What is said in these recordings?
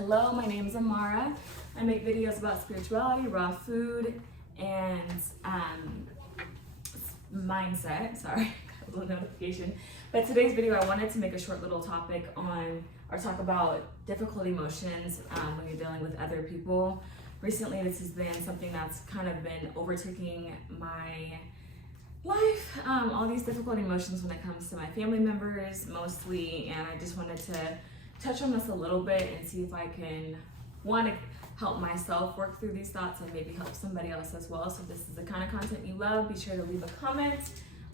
Hello, my name is Amara. I make videos about spirituality, raw food, and mindset. Sorry, got a little notification. But today's video, I wanted to make a short little topic on, or talk about difficult emotions when you're dealing with other people. Recently, this has been something that's kind of been overtaking my life, all these difficult emotions when it comes to my family members mostly, and I just wanted to touch on this a little bit and see if I can, one, help myself work through these thoughts and maybe help somebody else as well. So if this is the kind of content you love, be sure to leave a comment.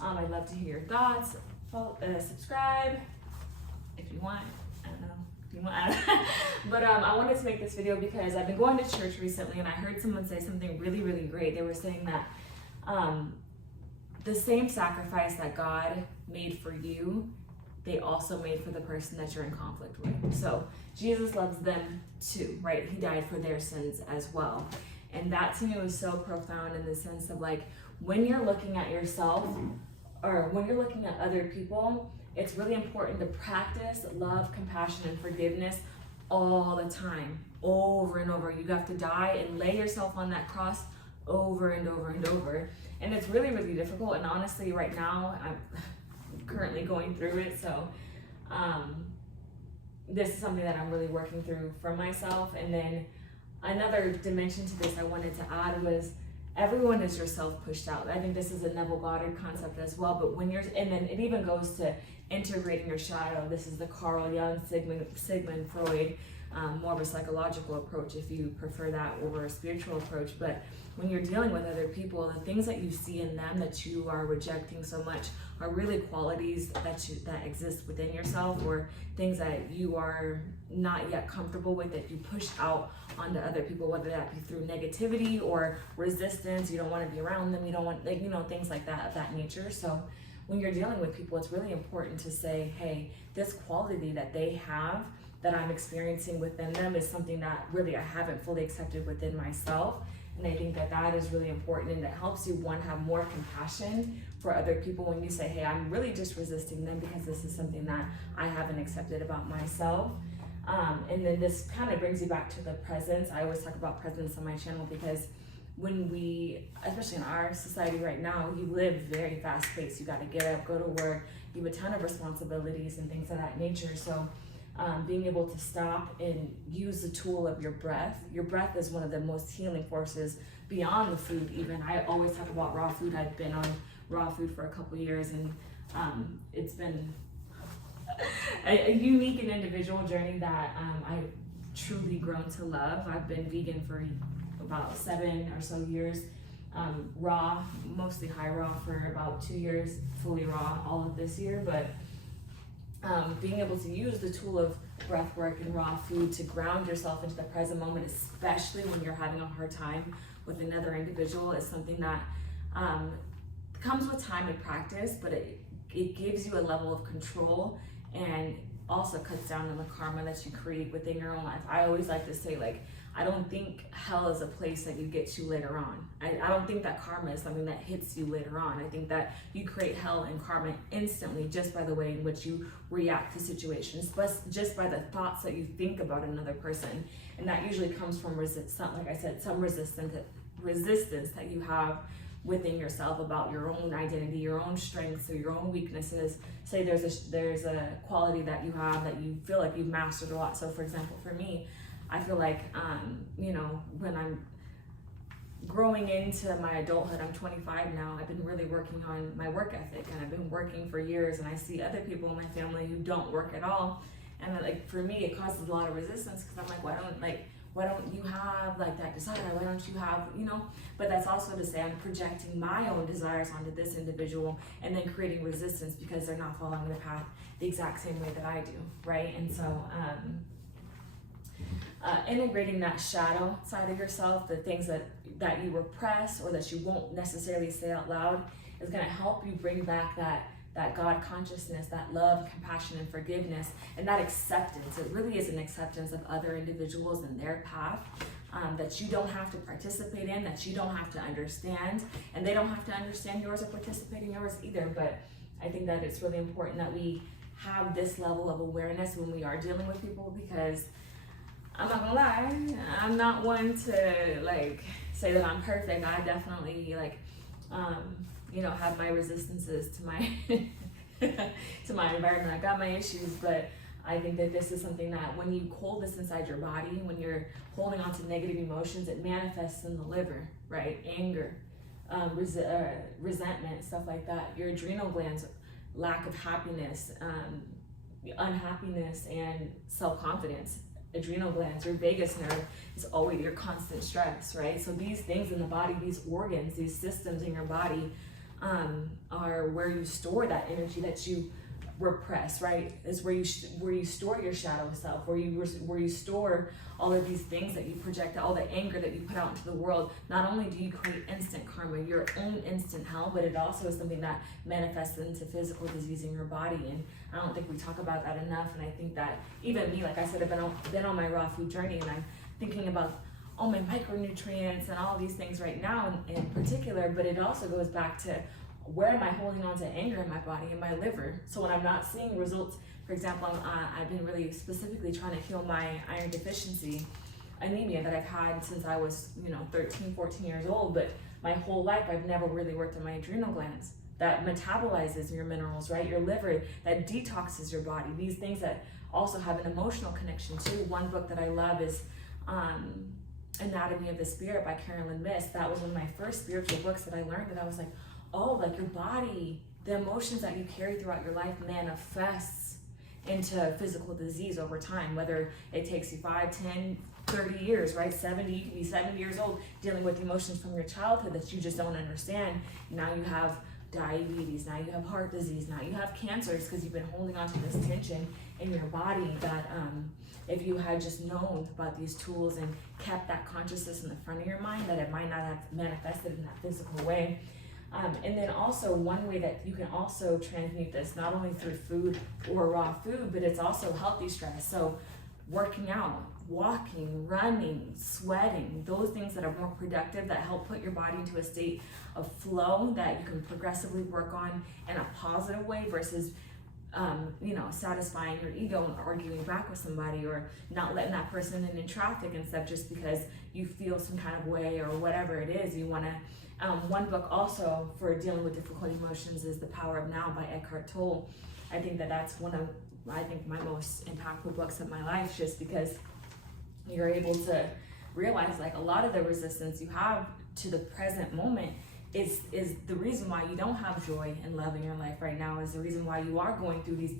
I'd love to hear your thoughts. Follow, subscribe if you want. I don't know if you want. But I wanted to make this video because I've been going to church recently and I heard someone say something really, really great. They were saying that the same sacrifice that God made for you, they also made for the person that you're in conflict with. So Jesus loves them too, right? He died for their sins as well. And that to me was so profound in the sense of like, when you're looking at yourself or when you're looking at other people, it's really important to practice love, compassion, and forgiveness all the time, over and over. You have to die and lay yourself on that cross over and over and over. And it's really, really difficult. And honestly, right now, I'm currently going through it. So this is something that I'm really working through for myself. And then another dimension to this I wanted to add was everyone is yourself pushed out. I think this is a Neville Goddard concept as well. But when you're, and then it even goes to integrating your shadow. This is the Carl Jung, Sigmund Freud, more of a psychological approach if you prefer that over a spiritual approach. But when you're dealing with other people, the things that you see in them that you are rejecting so much are really qualities that exist within yourself, or things that you are not yet comfortable with that you push out onto other people, whether that be through negativity or resistance. You don't want to be around them. You don't want, like, you know, things like that of that nature. So when you're dealing with people, it's really important to say, hey, this quality that they have that I'm experiencing within them is something that really I haven't fully accepted within myself. And I think that that is really important, and it helps you, one, have more compassion for other people when you say, hey, I'm really just resisting them because this is something that I haven't accepted about myself. And then this kind of brings you back to the presence. I always talk about presence on my channel because when we, especially in our society right now, you live very fast paced. You got to get up, go to work, you have a ton of responsibilities and things of that nature. So being able to stop and use the tool of your breath. Your breath is one of the most healing forces beyond the food even. I always talk about raw food. I've been on raw food for a couple years, and it's been a unique and individual journey that I've truly grown to love. I've been vegan for about 7 or so years. Raw, mostly high raw for about 2 years, fully raw all of this year. But being able to use the tool of breath work and raw food to ground yourself into the present moment, especially when you're having a hard time with another individual, is something that comes with time and practice, but it gives you a level of control and also cuts down on the karma that you create within your own life. I always like to say, like, I don't think hell is a place that you get to later on. I don't think that karma is something that hits you later on. I think that you create hell and karma instantly just by the way in which you react to situations, but just by the thoughts that you think about another person. And that usually comes from like I said, some resistance that you have within yourself about your own identity, your own strengths, or your own weaknesses. Say there's a quality that you have that you feel like you've mastered a lot. So for example, for me, I feel like, you know, when I'm growing into my adulthood, I'm 25 now, I've been really working on my work ethic, and I've been working for years, and I see other people in my family who don't work at all. And like, for me, it causes a lot of resistance because I'm like, why don't you have like that desire? Why don't you have, you know? But that's also to say I'm projecting my own desires onto this individual and then creating resistance because they're not following the path the exact same way that I do, right? And so, integrating that shadow side of yourself, the things that you repress or that you won't necessarily say out loud, is going to help you bring back that God consciousness, that love, compassion, and forgiveness, and that acceptance. It really is an acceptance of other individuals and their path that you don't have to participate in, that you don't have to understand, and they don't have to understand yours or participate in yours either. But I think that it's really important that we have this level of awareness when we are dealing with people, because I'm not gonna lie, I'm not one to like say that I'm perfect. I definitely like, you know, have my resistances to my to my environment. I got my issues, but I think that this is something that when you hold this inside your body, when you're holding on to negative emotions, it manifests in the liver, right? Anger, resentment, stuff like that. Your adrenal glands, lack of happiness, unhappiness, and self-confidence. Adrenal glands, your vagus nerve is always your constant stress, right? So these things in the body, these organs, these systems in your body are where you store that energy that you repress, right? Is where you store your shadow self, where you store all of these things that you project, all the anger that you put out into the world. Not only do you create instant karma, your own instant hell, but it also is something that manifests into physical disease in your body. And I don't think we talk about that enough. And I think that even me, like I said, I've been on my raw food journey, and I'm thinking about all my micronutrients and all these things right now in particular, but it also goes back to where am I holding on to anger in my body, in my liver? So when I'm not seeing results, for example, I've been really specifically trying to heal my iron deficiency anemia that I've had since I was, 13, 14 years old, but my whole life I've never really worked on my adrenal glands that metabolizes your minerals, right? Your liver that detoxes your body. These things that also have an emotional connection too. One book that I love is Anatomy of the Spirit by Carolyn Myss. That was one of my first spiritual books that I learned, that I was like, oh, like your body, the emotions that you carry throughout your life manifests into physical disease over time, whether it takes you 5, 10, 30 years, right? 70, you can be 70 years old dealing with emotions from your childhood that you just don't understand. Now you have diabetes, now you have heart disease, now you have cancers because you've been holding on to this tension in your body that if you had just known about these tools and kept that consciousness in the front of your mind, that it might not have manifested in that physical way. And then also one way that you can also transmute this, not only through food or raw food, but it's also healthy stress. So working out, walking, running, sweating, those things that are more productive, that help put your body into a state of flow that you can progressively work on in a positive way versus satisfying your ego and arguing back with somebody, or not letting that person in traffic and stuff just because you feel some kind of way or whatever it is. You want to one book also for dealing with difficult emotions is The Power of Now by Eckhart Tolle. I think that's one of, my most impactful books of my life, just because you're able to realize like a lot of the resistance you have to the present moment is the reason why you don't have joy and love in your life right now, is the reason why you are going through these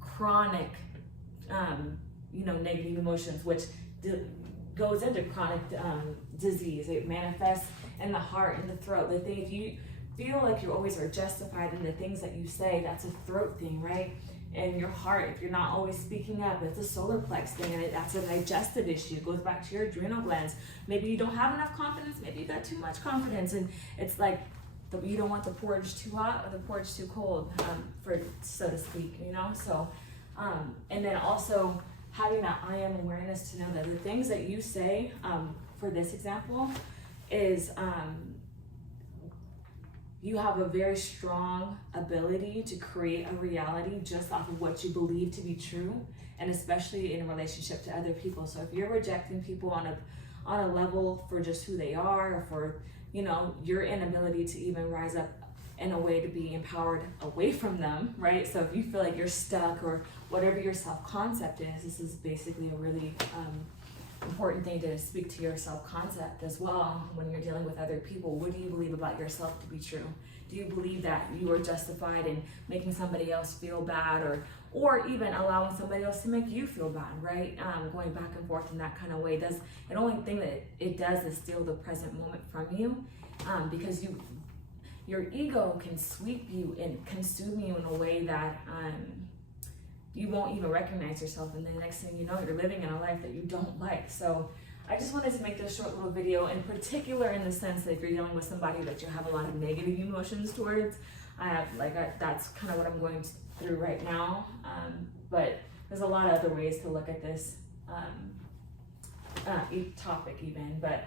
chronic, negative emotions, which goes into chronic disease. It manifests in the heart and the throat. The thing, if you feel like you always are justified in the things that you say, that's a throat thing, right? And your heart, if you're not always speaking up, it's a solar plex thing, and that's a digestive issue. It goes back to your adrenal glands. Maybe you don't have enough confidence, maybe you got too much confidence, and it's like you don't want the porridge too hot or the porridge too cold, so to speak, So, and then also having that I am awareness to know that the things that you say, for this example, is you have a very strong ability to create a reality just off of what you believe to be true, and especially in relationship to other people. So if you're rejecting people on a level for just who they are, or for your inability to even rise up in a way to be empowered away from them, right? So if you feel like you're stuck or whatever your self-concept is, this is basically a really important thing to speak to your self-concept as well when you're dealing with other people. What do you believe about yourself to be true? Do you believe that you are justified in making somebody else feel bad, or even allowing somebody else to make you feel bad, right? Going back and forth in that kind of way. The only thing that it does is steal the present moment from you, because your ego can sweep you and consume you in a way that you won't even recognize yourself, and the next thing you know, you're living in a life that you don't like. So I just wanted to make this short little video, in particular in the sense that if you're dealing with somebody that you have a lot of negative emotions towards, that's kind of what I'm going through right now. But there's a lot of other ways to look at this topic even. But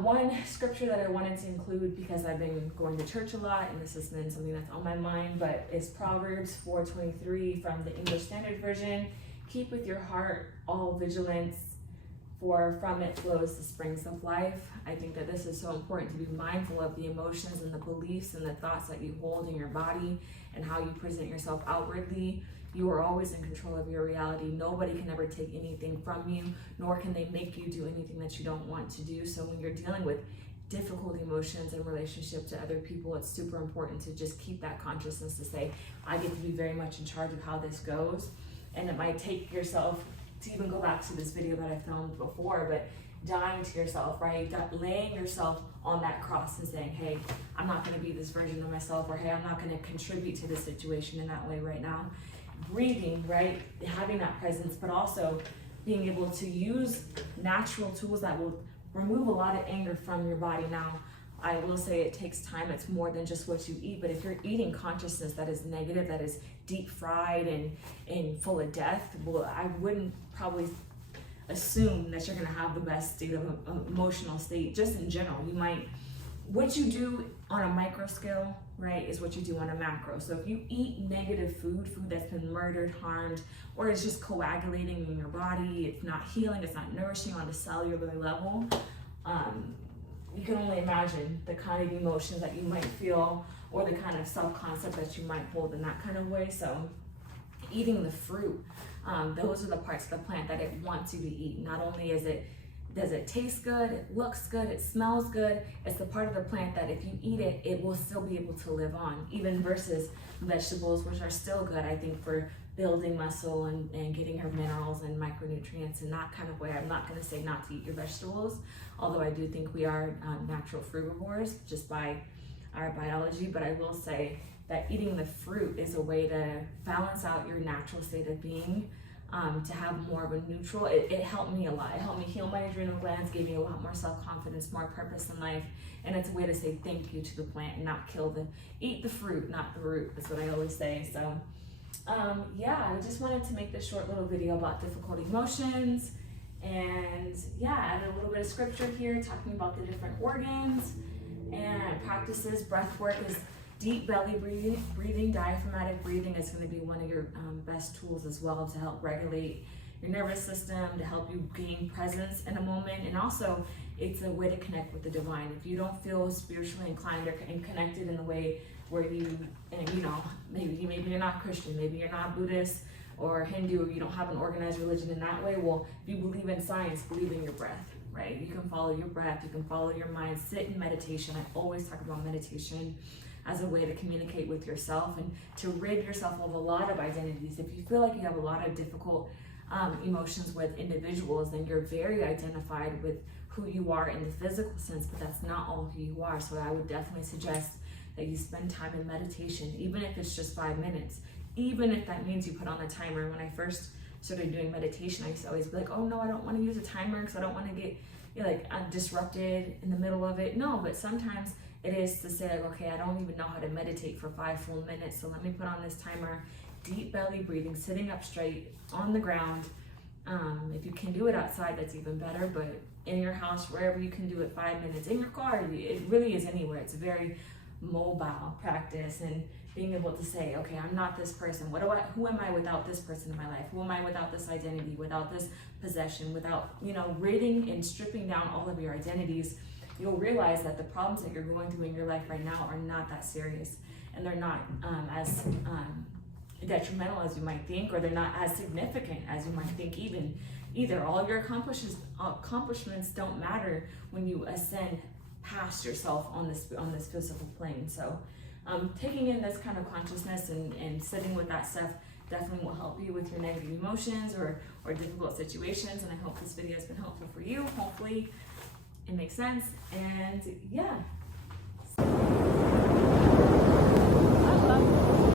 one scripture that I wanted to include, because I've been going to church a lot and this has been something that's on my mind, but is Proverbs 4:23 from the English Standard Version. keep with your heart all vigilance, for from it flows the springs of life. I think that this is so important to be mindful of the emotions and the beliefs and the thoughts that you hold in your body and how you present yourself outwardly. You are always in control of your reality. Nobody can ever take anything from you, nor can they make you do anything that you don't want to do. So when you're dealing with difficult emotions in relationship to other people, it's super important to just keep that consciousness to say, I get to be very much in charge of how this goes. And it might take yourself to even go back to this video that I filmed before, but dying to yourself, right? Laying yourself on that cross and saying, hey, I'm not going to be this version of myself, or hey, I'm not going to contribute to this situation in that way right now. Breathing, right? Having that presence, but also being able to use natural tools that will remove a lot of anger from your body. Now, I will say it takes time. It's more than just what you eat, but if you're eating consciousness that is negative, that is deep fried and full of death, well, I wouldn't probably assume that you're going to have the best state of emotional state. Just in general, you might, what you do on a micro scale, right, is what you do on a macro. So if you eat negative food that's been murdered, harmed, or it's just coagulating in your body, it's not healing, it's not nourishing on a cellular level, you can only imagine the kind of emotions that you might feel, or the kind of self-concept that you might hold in that kind of way. So eating the fruit, those are the parts of the plant that it wants you to eat. Not only does it taste good, it looks good, it smells good, it's the part of the plant that if you eat it, it will still be able to live on, even versus vegetables, which are still good, I think, for building muscle and getting your minerals and micronutrients in that kind of way. I'm not going to say not to eat your vegetables, although I do think we are natural frugivores just by our biology, but I will say that eating the fruit is a way to balance out your natural state of being, to have more of a neutral. It helped me a lot. It helped me heal my adrenal glands, gave me a lot more self-confidence, more purpose in life, and it's a way to say thank you to the plant and not eat the fruit, not the root. That's what I always say. So yeah, I just wanted to make this short little video about difficult emotions, and yeah, add a little bit of scripture here talking about the different organs and practices. Breath work is deep belly breathing, diaphragmatic breathing is going to be one of your best tools as well to help regulate your nervous system, to help you gain presence in a moment. And also it's a way to connect with the divine. If you don't feel spiritually inclined or connected in the way where maybe you're not Christian, maybe you're not Buddhist or Hindu, or you don't have an organized religion in that way, well, if you believe in science, believe in your breath, right? You can follow your breath, you can follow your mind, sit in meditation. I always talk about meditation as a way to communicate with yourself and to rid yourself of a lot of identities. If you feel like you have a lot of difficult emotions with individuals, then you're very identified with who you are in the physical sense, but that's not all who you are. So I would definitely suggest that you spend time in meditation, even if it's just 5 minutes, even if that means you put on a timer. When I first started doing meditation, I used to always be like, oh no, I don't want to use a timer because I don't want to get disrupted in the middle of it. No, but sometimes it is to say, like, okay, I don't even know how to meditate for 5 full minutes, so let me put on this timer. Deep belly breathing, sitting up straight on the ground. If you can do it outside, that's even better, but in your house, wherever you can do it, 5 minutes. In your car, it really is anywhere. It's a very mobile practice, and being able to say, okay, I'm not this person. Who am I without this person in my life? Who am I without this identity, without this possession, without, ridding and stripping down all of your identities? You'll realize that the problems that you're going through in your life right now are not that serious, and they're not as detrimental as you might think, or they're not as significant as you might think either. All your accomplishments don't matter when you ascend past yourself on this physical plane. So taking in this kind of consciousness and sitting with that stuff definitely will help you with your negative emotions or difficult situations. And I hope this video has been helpful for you. Hopefully it makes sense. And yeah.